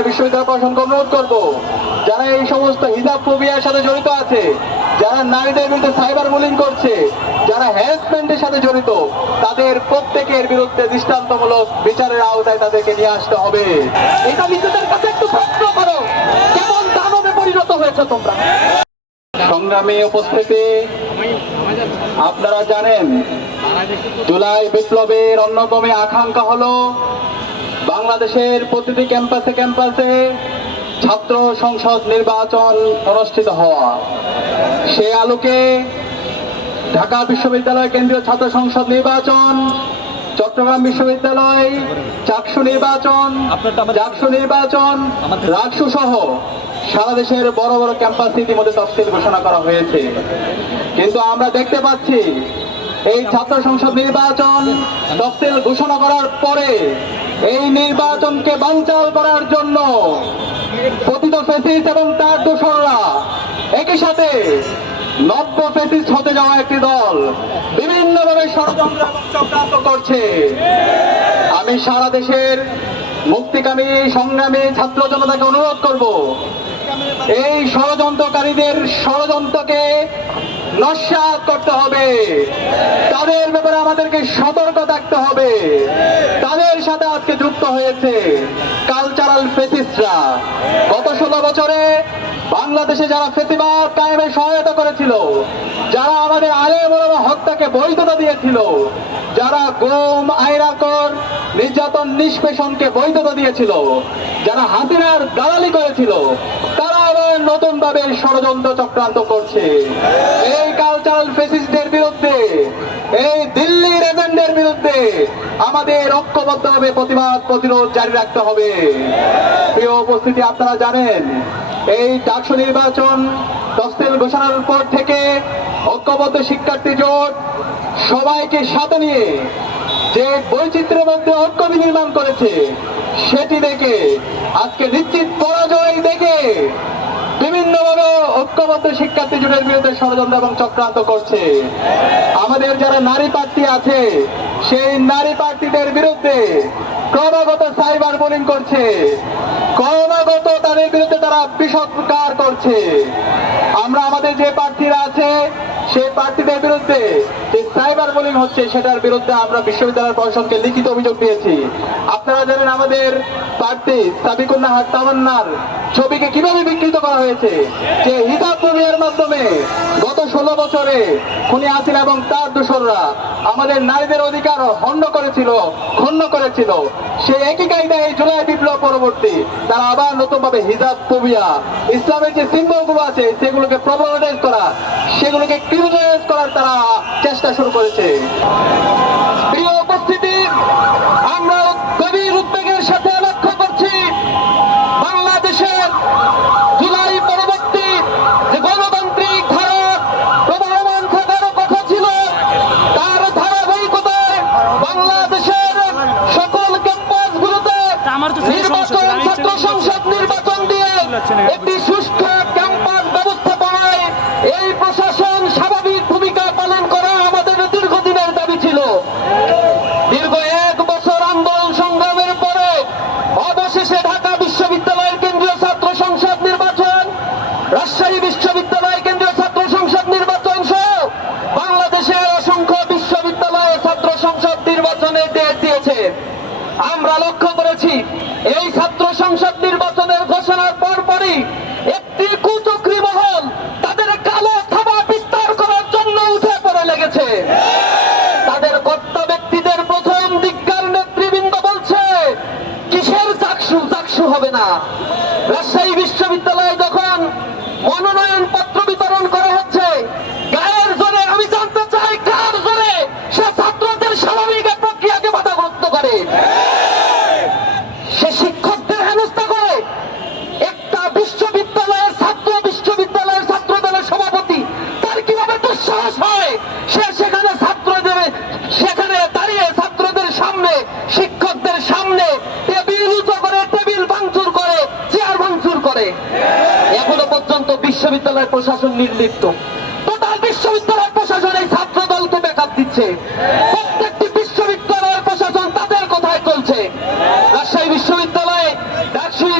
ঢাকা বিশ্ববিদ্যালয় প্রশাসনকে অনুরোধ করব, যারা এই সমস্ত হিজাব ফোবিয়ার সাথে জড়িত আছে, যারা নারীদের বিরুদ্ধে সাইবার বুলিং করছে, যারা হ্যারাসমেন্টের সাথে জড়িত, তাদের প্রত্যেকের বিরুদ্ধে দৃষ্টান্তমূলক বিচারের আওতায় তাদেরকে নিয়ে আসতে হবে। এটা নিজেদের কাছে একটু প্রশ্ন করো, কেমন দানবে পরিণত হয়েছে তোমরা। সংগ্রামী উপস্থিতি, আপনারা জানেন জুলাই বিপ্লবের অন্যতম আকাঙ্ক্ষা হলো বাংলাদেশের প্রতিটি ক্যাম্পাসে ক্যাম্পাসে ছাত্র সংসদ নির্বাচন অনুষ্ঠিত হওয়া। সে আলোকে ঢাকা বিশ্ববিদ্যালয় কেন্দ্রীয় ছাত্র সংসদ নির্বাচন, চট্টগ্রাম বিশ্ববিদ্যালয় চাকসু নির্বাচন, জাকসু নির্বাচন, রাকসু সহ সারা দেশের বড় বড় ক্যাম্পাস ইতিমধ্যে তফসিল ঘোষণা করা হয়েছে। কিন্তু আমরা দেখতে পাচ্ছি এই ছাত্র সংসদ নির্বাচন তফসিল ঘোষণা করার পরে এই নির্বাচনকে বানচাল করার জন্য পতিত ফ্যাসিস্ট এবং তার দোসররা একই সাথে নব্য ফ্যাসিস্ট হতে যাওয়া একটি দল বিভিন্নভাবে ষড়যন্ত্র এবং চক্রান্ত করছে। আমি সারা দেশের মুক্তিকামী সংগ্রামী ছাত্র জনতাকে অনুরোধ করব, এই ষড়যন্ত্রকারীদের ষড়যন্ত্রকে নস্যাৎ করতে হবে। তাদের ব্যাপারে আমাদেরকে সতর্ক থাকতে হবে। তাদের সাথে আজকে যুক্ত হয়েছে কালচারাল ফেসিস্টরা। গত 16 বছরে বাংলাদেশে যারা ফেসিবাদ কায়েমে সহায়তা করেছিল, যারা আমাদের আলেম ওলামা হত্যাকে বৈধতা দিয়েছিল, যারা গুম আইরাকর নির্যাতন নিষ্পেষণকে বৈধতা দিয়েছিল, যারা হাসিনার দালালি করেছিল, তারা আবার নতুন ভাবে ষড়যন্ত্র চক্রান্ত করছে। এই কালচারাল ফেসিস্টদের বিরুদ্ধে, এই দিল্লির এজেন্টদের বিরুদ্ধে আমাদের ঐক্যবদ্ধভাবে প্রতিবাদ প্রতিরোধ জারি রাখতে হবে। প্রিয় উপস্থিতি, আপনারা জানেন এই ডাকসু নির্বাচন তফসিল ঘোষণার পর থেকে ঐক্যবদ্ধ শিক্ষার্থী জোট সবাইকে সাথে নিয়ে যে বৈচিত্র্যের মধ্যে ঐক্য বিনির্মাণ করেছে, সেটি দেখে আজকে নিশ্চিত পরাজয় দেখে বিভিন্নভাবে ঐক্যবদ্ধ শিক্ষার্থী জোটের বিরুদ্ধে ষড়যন্ত্র এবং চক্রান্ত করছে। আমাদের যারা নারী প্রার্থী আছে, সেই নারী প্রার্থীদের বিরুদ্ধে ক্রমাগত সাইবার বুলিং করছে, ক্রমাগত তাদের বিরুদ্ধে তারা বিষোৎকার করছে। আমরা আমাদের যে প্রার্থীরা আছে সেই প্রার্থীদের বিরুদ্ধে যে সাইবার বুলিং হচ্ছে, সেটার বিরুদ্ধে আমরা বিশ্ববিদ্যালয় প্রশাসনকে লিখিত অভিযোগ দিয়েছি। আপনারা জানেন আমাদের প্রার্থী সাবিকুন নাহার তামান্নার ছবিকে কিভাবে বিকৃত করা হয়েছে, যে হিজাব প্রক্রিয়ার মাধ্যমে গত 16 বছরে খুনি হাসিনা এবং তার দোসররা আমাদের নারীদের অধিকার ক্ষুণ্ণ করেছিল। সেই একই কায়দায় এই জুলাই বিপ্লব পরবর্তী তারা আবার নতুন ভাবে হিজাব ফোবিয়া, ইসলামের যে সিম্বল গুলো আছে সেগুলোকে প্রবলেমাটাইজ করা, সেগুলোকে ক্রিমিনালাইজ করার তারা চেষ্টা শুরু করেছে। প্রিয় উপস্থিতি, আমরা গভীর উদ্বেগের সাথে লক্ষ্য করছি বাংলাদেশের জুলাই পরবর্তী যে গণতান্ত্রিক ধারা প্রবহমান থাকার কথা ছিল, তার ধারাবাহিকতায় বাংলাদেশের সকল ক্যাম্পাসগুলোতে নির্বাচন, ছাত্র সংসদ নির্বাচন দিয়ে একটি সুষ্ঠু ক্যাম্পাস ব্যবস্থাপনায় এই প্রশাসন স্বাভাবিক ভূমিকা পালন করা আমাদের দীর্ঘদিনের দাবি ছিল। দীর্ঘ 1 বছর আন্দোলন সংগ্রামের পরে অবশেষে ঢাকা বিশ্ববিদ্যালয়ের কেন্দ্রীয় ছাত্র সংসদ নির্বাচন, রাজশাহী বিশ্ববিদ্যালয় কেন্দ্রীয় ছাত্র সংসদ নির্বাচন সহ বাংলাদেশের অসংখ্য বিশ্ববিদ্যালয়ে ছাত্র সংসদ নির্বাচনের ডেট দিয়েছে। আমরা লক্ষ্য করেছি এই ছাত্র সংসদ নির্বাচনের ঘোষণার পরপরই একটি কুচক্রী মহল তাদের কালো থাবা বিস্তার করার জন্য উঠে পড়ে লেগেছে। তাদের কর্তা ব্যক্তিদের প্রথম দিককার নেতৃবৃন্দ বলছে কিসের চাকসু হবে না। রাজশাহী বিশ্ববিদ্যালয়ে যখন মনোনয়ন পত্র বিতরণ করা হচ্ছে, গায়ের জোরে, আমি জানতে চাই কার জোরে সে ছাত্রদের স্বাভাবিক প্রক্রিয়াকে বাধাগ্রস্ত করে, সে শিক্ষকদের হেনস্থা করে। একটা বিশ্ববিদ্যালয়ের ছাত্র দলের সভাপতি, তার কিভাবে দুঃসাহস হয় সে সেখানে দাঁড়িয়ে ছাত্রদের সামনে, শিক্ষকদের সামনে টেবিল উঁচু করে, টেবিল ভাঙচুর করে, চেয়ার ভাঙচুর করে। এখনো পর্যন্ত বিশ্ববিদ্যালয় প্রশাসন নির্লিপ্ত। টোটাল বিশ্ববিদ্যালয় প্রশাসন এই ছাত্র দলকে ব্যাকআপ দিচ্ছে। প্রত্যেকটি বিশ্ববিদ্যালয়ের প্রশাসন তাদের কথায় চলছে। রাজশাহী বিশ্ববিদ্যালয়ে ডাকসুই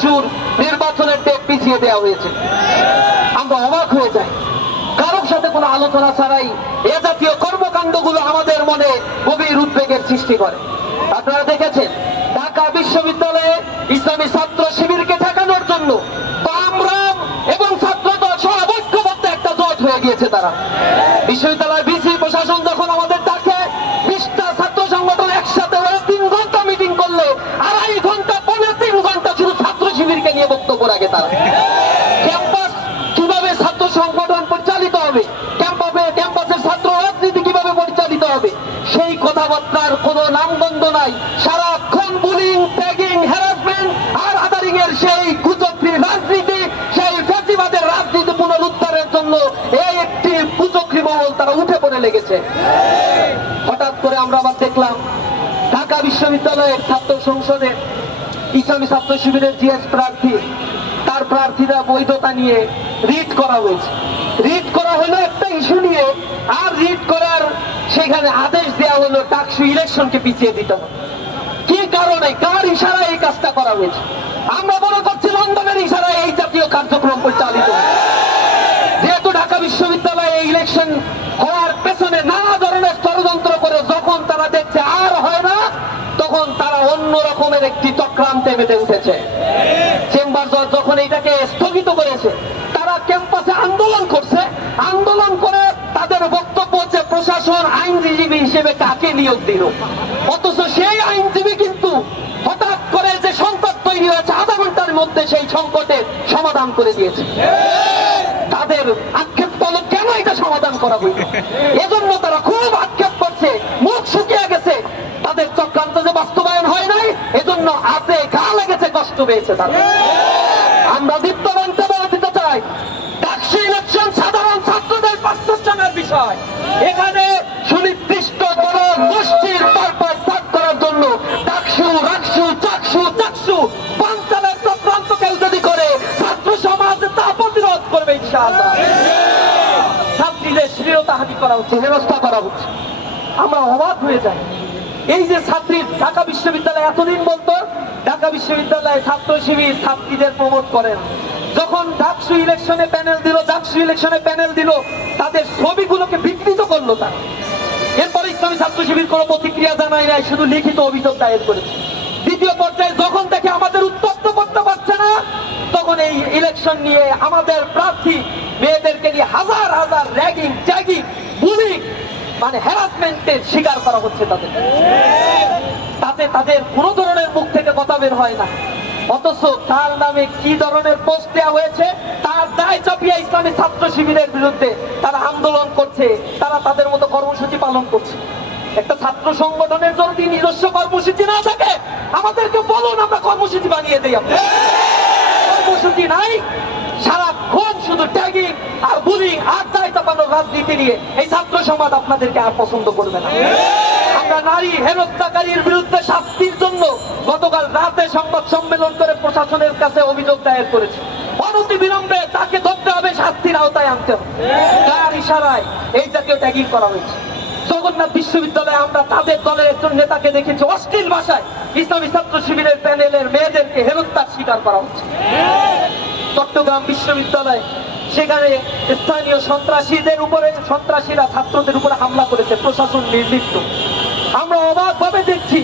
ডাকসুর নির্বাচনের ডেট পিছিয়ে দেওয়া হয়েছে। আমরা অবাক হয়ে যাই, কারোর সাথে কোনো আলোচনা ছাড়াই এ জাতীয় কর্মকাণ্ডগুলো আমাদের মনে গভীর উদ্বেগের সৃষ্টি করে। আপনারা দেখেছেন ঢাকা বিশ্ববিদ্যালয়ে ইসলামী ছাত্র শিবিরকে ঠেকানোর জন্য বামরাম এবং ছাত্রদল সব ঐক্যবদ্ধ একটা জোট হয়ে গিয়েছে। তারা বিশ্ববিদ্যালয় ভিসি প্রশাসন যখন আমাদের ডাকে 20টা ছাত্র সংগঠন একসাথে হয়ে 3 ঘন্টা মিটিং করলে 2.5 ঘন্টা 3 ঘন্টা শুধু ছাত্র শিবিরকে নিয়ে বক্তব্য রাখে। তারা ক্যাম্পাস কিভাবে ছাত্র সংগঠন পরিচালিত হবে, ক্যাম্পাসের ছাত্র রাজনীতি কিভাবে পরিচালিত হবে, সেই কথাবার্তার কোনো নামগন্ধ নাই। সারাক্ষণ বুলিং, ট্যাগিং, হ্যারাসমেন্ট আর আদারিং এর সেই কুচক্রী রাজনীতি, সেই ফ্যাসিবাদের রাজনীতি পুনরুদ্ধারের জন্য এই একটি কুচক্রী মহল তারা উঠে পড়ে লেগেছে। হঠাৎ করে আমরা আবার দেখলাম ঢাকা বিশ্ববিদ্যালয়ের ছাত্র সংসদের ইসলামী ছাত্র শিবিরের জিএস প্রার্থী, তার প্রার্থীরা বৈধতা নিয়ে রিট করা হয়েছে। রিট করা হলো একটা ইস্যু নিয়ে, আর রিট করার সেখানে আদেশ দেওয়া হলো ডাকসু ইলেকশনকে পিছিয়ে দিতে হবে। কি কারণে, কার ইশারায় এই কাজটা করা হয়েছে? আমরা মনে করছি লন্ডনের ইশারায় এই জাতীয় কার্যক্রম পরিচালিত হয়েছে। যেহেতু ঢাকা বিশ্ববিদ্যালয়ে এই ইলেকশন হওয়ার পেছনে নানা ধরনের ষড়যন্ত্র করে যখন তারা দেখছে আর হয় না, তখন তারা অন্য রকমের একটি চক্রান্তে মেতে উঠেছে। চেম্বার জজ যখন এটাকে স্থগিত করেছে, তারা ক্যাম্পাসে আন্দোলন করছে। আন্দোলন করে তাদের বক্তব্য হচ্ছে প্রশাসন আইনজীবী হিসেবে কাকে নিয়োগ দিল, অথচ সেই আইনজীবী কিন্তু হঠাৎ করে যে সংকট তৈরি হয়েছে আধা ঘন্টার মধ্যে সেই সংকটের সমাধান করে দিয়েছে। তাদের আক্ষেপ হলো কেন এটা সমাধান করা হইল, এজন্য তারা খুব আক্ষেপ করছে, মুখ শুকিয়ে গেছে। তাদের চক্রান্ত যে বাস্তবায়ন হয় নাই, এজন্য হাতে ঘা লেগেছে, কষ্ট পেয়েছে তারা। আমরা দীপ্তবন্তে বলে দিতে চাই, ডাকসু ইলেকশন সাধারণ ছাত্রদের বাস্তবায়নের বিষয়। এখানে সুনির্দিষ্ট কোন গোষ্ঠীর পারপাস ত্যাগ করার জন্য ডাকসু, রাকসু, চাকসু পাঞ্চালের চক্রান্ত কেউ যদি করে, ছাত্র সমাজ তা প্রতিরোধ করবে ইনশাআল্লাহ। ছাত্রীদের শ্লীলতাহানি করা হচ্ছে, হেনস্থা করা হচ্ছে। আমরা অবাক হয়ে যাই। এই যে ছাত্রী, ঢাকা বিশ্ববিদ্যালয় এতদিন বলতো ঢাকা বিশ্ববিদ্যালয়ে ছাত্র শিবির ছাত্রীদের প্রমোট করেন, যখন ডাকসু ইলেকশনে প্যানেল দিল, ডাকসু ইলেকশনে প্যানেল দিল, তাদের ছবিগুলোকে বিকৃত করলো তারা। এরপরে ইসলামী ছাত্র শিবির কোনো প্রতিক্রিয়া জানায় নাই, শুধু লিখিত অভিযোগ দায়ের করেছে। দ্বিতীয় পর্যায়ে যখন দেখে আমাদের উত্তপ্ত করতে পারছে না, তখন এই ইলেকশন নিয়ে আমাদের প্রার্থী মেয়েদেরকে নিয়ে হাজার হাজার র্যাগিং, ট্যাগিং, বুলিং, মানে হ্যারাসমেন্টের শিকার করা হচ্ছে তাদের। তাতে তাদের কোনো ধরনের মুখ থেকে কথা বের হয় না, অথচ তার নামে কি ধরনের পোস্ট দেওয়া হয়েছে তার দায় চাপিয়ে ইসলামী ছাত্র শিবিরের বিরুদ্ধে তারা আন্দোলন করছে, তারা তাদের মতো কর্মসূচি পালন করছে। একটা ছাত্র সংগঠনের যদি নিজস্ব কর্মসূচি না থাকে, আমাদেরকে বলুন, আমরা কর্মসূচি বানিয়ে দেই। কর্মসূচি নাই, সারাক্ষণ শুধু ট্যাগিং আর বুলিং আর দায় চাপানোর রাজনীতি নিয়ে এই ছাত্র সমাজ আপনাদেরকে আর পছন্দ করবে না। আমরা নারী হেনস্থাকারীর বিরুদ্ধে শাস্তির জন্য গতকাল রাতে সংবাদ সম্মেলন করে প্রশাসনের কাছে অভিযোগ দায়ের করেছি। অনতিবিলম্বে তাকে ধরতে হবে, শাস্তির আওতায় আনতে হবে। কার ইশারায় এই জাতীয় ট্যাগিং করা হয়েছে? জগন্নাথ বিশ্ববিদ্যালয়ে আমরা তাদের দলের একজন নেতাকে দেখেছি অশ্লীল ভাষায় ইসলামী ছাত্র শিবিরের প্যানেলের মেয়েদেরকে হেনস্থার শিকার করা হচ্ছে। চট্টগ্রাম বিশ্ববিদ্যালয়, সেখানে স্থানীয় সন্ত্রাসীদের উপরে, সন্ত্রাসীরা ছাত্রদের উপরে হামলা করেছে, প্রশাসন নির্লিপ্ত। আমরা অবাক ভাবে দেখছি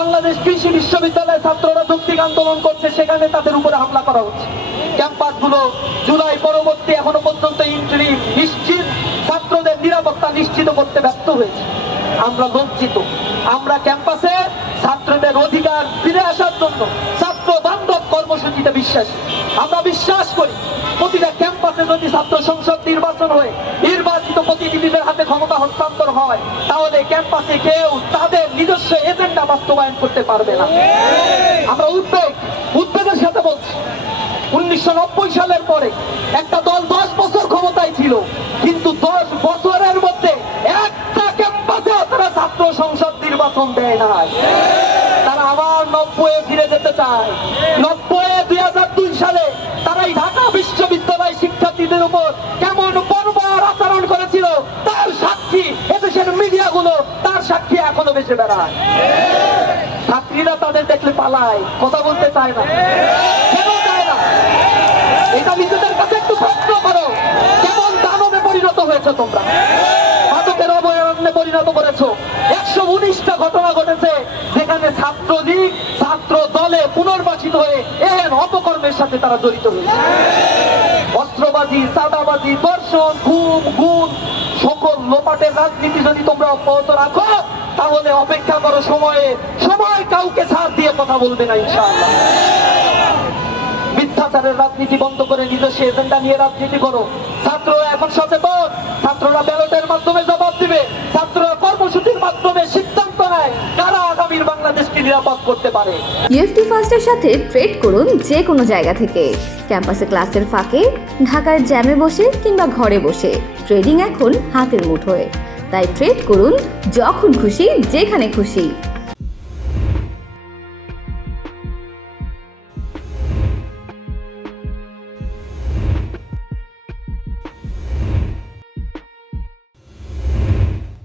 বাংলাদেশ কৃষি বিশ্ববিদ্যালয়ের ছাত্ররা যৌক্তিক আন্দোলন করছে, সেখানে তাদের উপরে হামলা করা হচ্ছে। ক্যাম্পাসগুলো জুলাই পরবর্তী এখনো পর্যন্ত ইন্টারিম নিশ্চিত ছাত্রদের নিরাপত্তা নিশ্চিত করতে ব্যর্থ হয়েছে। আমরা লজ্জিত। আমরা ক্যাম্পাসে ছাত্রদের অধিকার ফিরে আসার জন্য ছাত্র বান্ধব কর্মসূচিতে বিশ্বাসী। আমরা বিশ্বাস করি প্রতিটা ক্যাম্পাসে যদি ছাত্র সংসদ নির্বাচন হয়ে নির্বাচিত প্রতিনিধিদের হাতে ক্ষমতা হস্তান্তর হয়, তাহলে ক্যাম্পাসে কেউ তাদের নিজস্ব এজেন্ডা বাস্তবায়ন করতে পারবে না। আমরা উদ্বেগের সাথে বলছি, 1990 সালের পরে একটা দল 10 বছর ক্ষমতায় ছিল, কিন্তু 10 বছরের মধ্যে একটা ক্যাম্পাসে তারা ছাত্র সংসদ নির্বাচন দেয় নাই। তারা আবার 90-এ ফিরে যেতে চায়। 2002 সালে তারা এই ঢাকা বিশ্ববিদ্যালয় শিক্ষার্থীদের উপর কেমন বর্বর আচরণ করেছিল তার সাক্ষী এদেশের মিডিয়াগুলো, তার সাক্ষী এখনো বেঁচে বেড়ায়। ছাত্রীরা তাদের আমাদের দেখলে পালায়, কথা বলতে চায় না। কেন চায় না? এটা নিজেদের কাছে একটু প্রশ্ন করো। কেমন দানবে পরিণত হয়েছে তোমরা? মাদকের অভয়ারণ্যে পরিণত করেছো। 119টা ঘটনা ঘটেছে যেখানে ছাত্রলীগ ছাত্র দলে পুনর্বাসিত হয়ে এহেন অপকর্মের সাথে তারা জড়িত হয়েছে। অস্ত্রবাজি, চাঁদাবাজি, ধর্ষণ, খুন, গুণ, সকল লোপাটের রাজনীতি যদি তোমরা অব্যাহত রাখো, তাহলে অপেক্ষা করো সময় কাউকে ছাড় দিয়ে কথা বলবে না ইনশাআল্লাহ। মিথ্যাচারের রাজনীতি বন্ধ করে নিজস্ব এজেন্ডা নিয়ে রাজনীতি করো। ছাত্ররা এখন সচেতন, ছাত্ররা ব্যালটের মাধ্যমে জবাব দিবে, ছাত্ররা কর্মসূচির মাধ্যমে সিদ্ধান্ত নেয় কারা আগামীর বাংলাদেশকে নিরাপদ করতে পারে। ইউএফটি ফার্স্টের সাথে ট্রেড করুন যে কোনো জায়গা থেকে। ক্যাম্পাসে ক্লাসের ফাঁকে, ঢাকার জ্যামে বসে কিংবা ঘরে বসে ট্রেডিং এখন হাতের মুঠোয়। তাই ট্রেড করুন যখন খুশি, যেখানে খুশি।